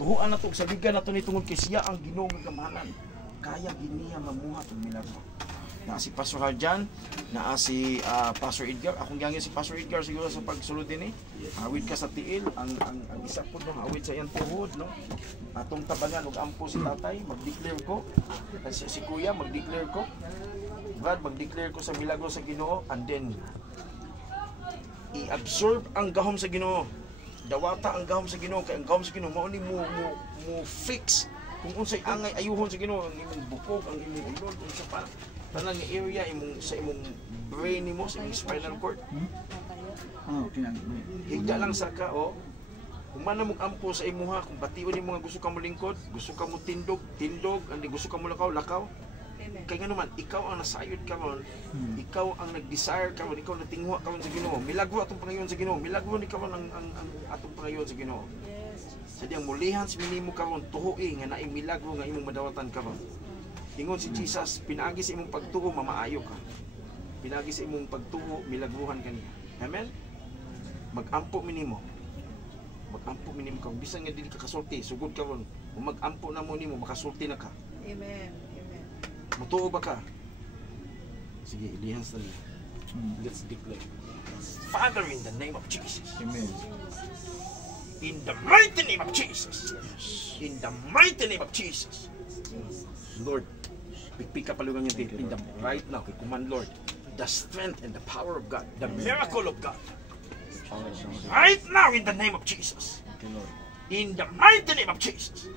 Tuhuan na to, sabigan na to ni tungod kay siya ang Ginoo nga gamahanan. Kaya giniya mamuhat ang milagro. Naa si Pastor Harjan, naa si Pastor Edgar. Akong gangin si Pastor Edgar siguro sa pagsulod din eh. Awid ka sa tiil, ang isa po no, awid sa iyang tuhod, no. Atong tabangan og ampo si tatay, mag-declare ko. Si kuya mag-declare ko. Brad, mag-declare ko sa milagro sa Ginoo, and then i-absorb ang gahom sa Ginoo. Dawata ang gahom sa Ginoo, kay ang gahom sa Ginoo mao ni mo fix kung unsay angay ayuhon sa Ginoo, ang imong bukog, ang imong ulod, unsa pa tanan nga area sa imong brain nimo, sa imong spinal cord. Higda lang sa ka kung man mo ampo sa imuha, kung batiwan nimo nga gusto ka mo lingkod, gusto ka mo tindog, andi gusto ka mo lakaw. Kaya nga naman, ikaw ang nasayod ka mo, ikaw ang nag-desire ka mo, ikaw ang natingwa ka mo sa Ginoo. Milagro atong pangayon sa Ginoo. Milagro ni ka mo ang atong pangayon sa Ginoo. Sa diyang mulihan sa minimo ka mo, tuhui nga naing milagro nga imong madawatan ka mo. Ingon si Jesus, pinaagi sa imong pagtuo, mamaayo ka. Pinaagi sa imong pagtuo, milagruhan ka niya. Amen? Mag-ampo minimo. Mag-ampo minimo ka. Bisan nga dili ka kasulti, sugod ka mo. Kung mag-ampo na mo nimo, makasulti na ka. Amen. Mutuo ba ka? Sige, ilihans na niya. Let's declare. Father, in the name of Jesus. Amen. In the mighty name of Jesus. In the mighty name of Jesus. Lord, pikpik ka palugang yung dito. Right now, kay command Lord, the strength and the power of God, the miracle of God. Right now, in the name of Jesus. In the mighty name of Jesus.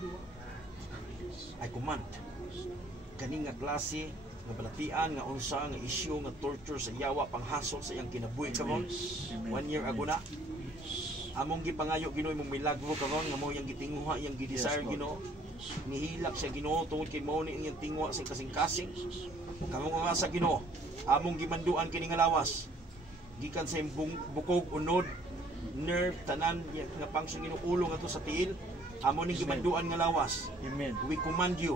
I command kani nga klase nga balatian nga unsa nga isyu nga torture sa yawa panghasol sa iyang kinabuhi karon 1 year ago na among gipangayo Ginoo imong milagro karon nga mo iyang gitinguha iyang gidesire Ginoo nihilak siya Ginoo tungod kay mao ni iyang tingwa sa kasing-kasing karong oras sa Ginoo among gimanduan kini nga lawas gikan sa imong bukog unod nerve tanan nga function Ginoo ulo nga to sa tiil among ni gimanduan nga lawas. Amen. We command you,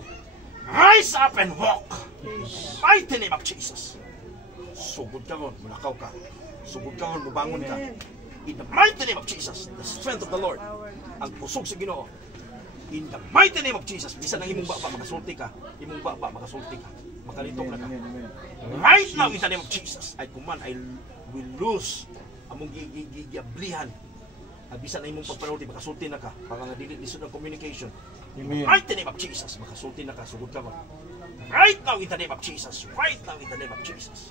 rise up and walk. Mighty name of Jesus. Sugod ka ron, mulakaw ka. Sugod ka ron, mubangon ka. In the mighty name of Jesus, the strength of the Lord, ang pusog sa Ginoo. In the mighty name of Jesus, bisan ang imong baba, makasulti ka. Imong baba, makasulti ka. Makalitong na ka. Right now, in the name of Jesus, I command, I will lose among giablihan. Bisan ang imong pagpanulti, makasulti na ka. Para nga dili lisod ang communication. Amen. Right in the name of Jesus, makasulti na ka, sugod ka ba? Right now in the name of Jesus, right now in the name of Jesus.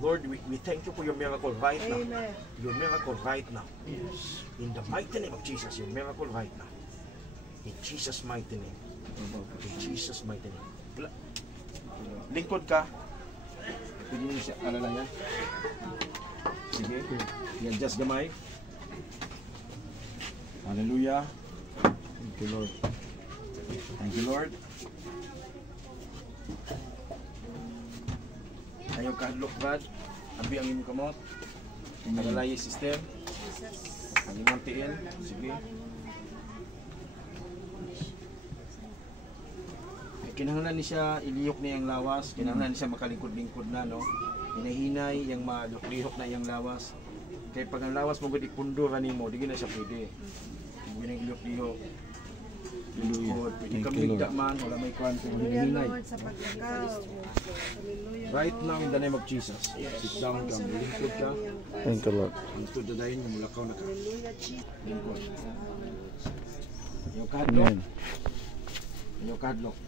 Lord, we thank you for your miracle right now. Amen. Your miracle right now. In the mighty name of Jesus, your miracle right now. In Jesus' mighty name. In Jesus' mighty name. Lingkod ka. Pwede mo siya, ano lang yan? Sige, yan, just gamay. Hallelujah. Thank you, Lord. Thank you, Lord. Ayaw ka hadlok, Brad. Abi ang imong kamot. Nagalay system. Ang imong tiil. Sige. Kinahanglan ni siya iliyok na yung lawas. Kinahanglan ni siya makalingkod-lingkod na, no? Hinahinay yung malihok na yung lawas. Kaya pag ang lawas mo gudi punduran nimo, di na siya pwede. Hindi na iliyok-liyok. Pwede kang bigda man, wala may kwan kung hinahinay. Right now in the name of Jesus, sit down ka, lingkod ka. Thank you, Lord. Lingkod na dahil, mulakaw na ka. Lingkod. Ayaw kadlok. Amen. Ayaw kadlok.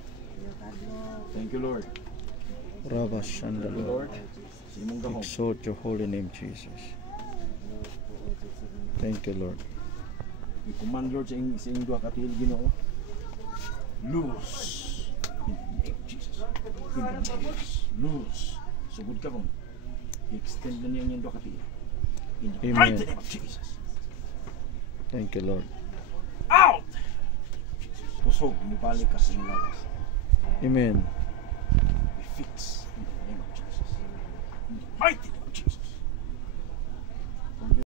Thank you, Lord. Rabba Shanda, Thank you, Lord. Lord. Sa imong gahom. Exalt your holy name, Jesus. Thank you, Lord. We command, Lord, sa inyong duha katil Ginoo. Loose. In the name of Jesus. In the name of Jesus. Loose. Sugod ka ron. I-extend na niya inyong duha katil. In the Amen. mighty name of Jesus. Thank you, Lord. Out! Pusog, nibalik ka sa inyong lawas. Amen. We fix in the name of Jesus. In the mighty name of Jesus.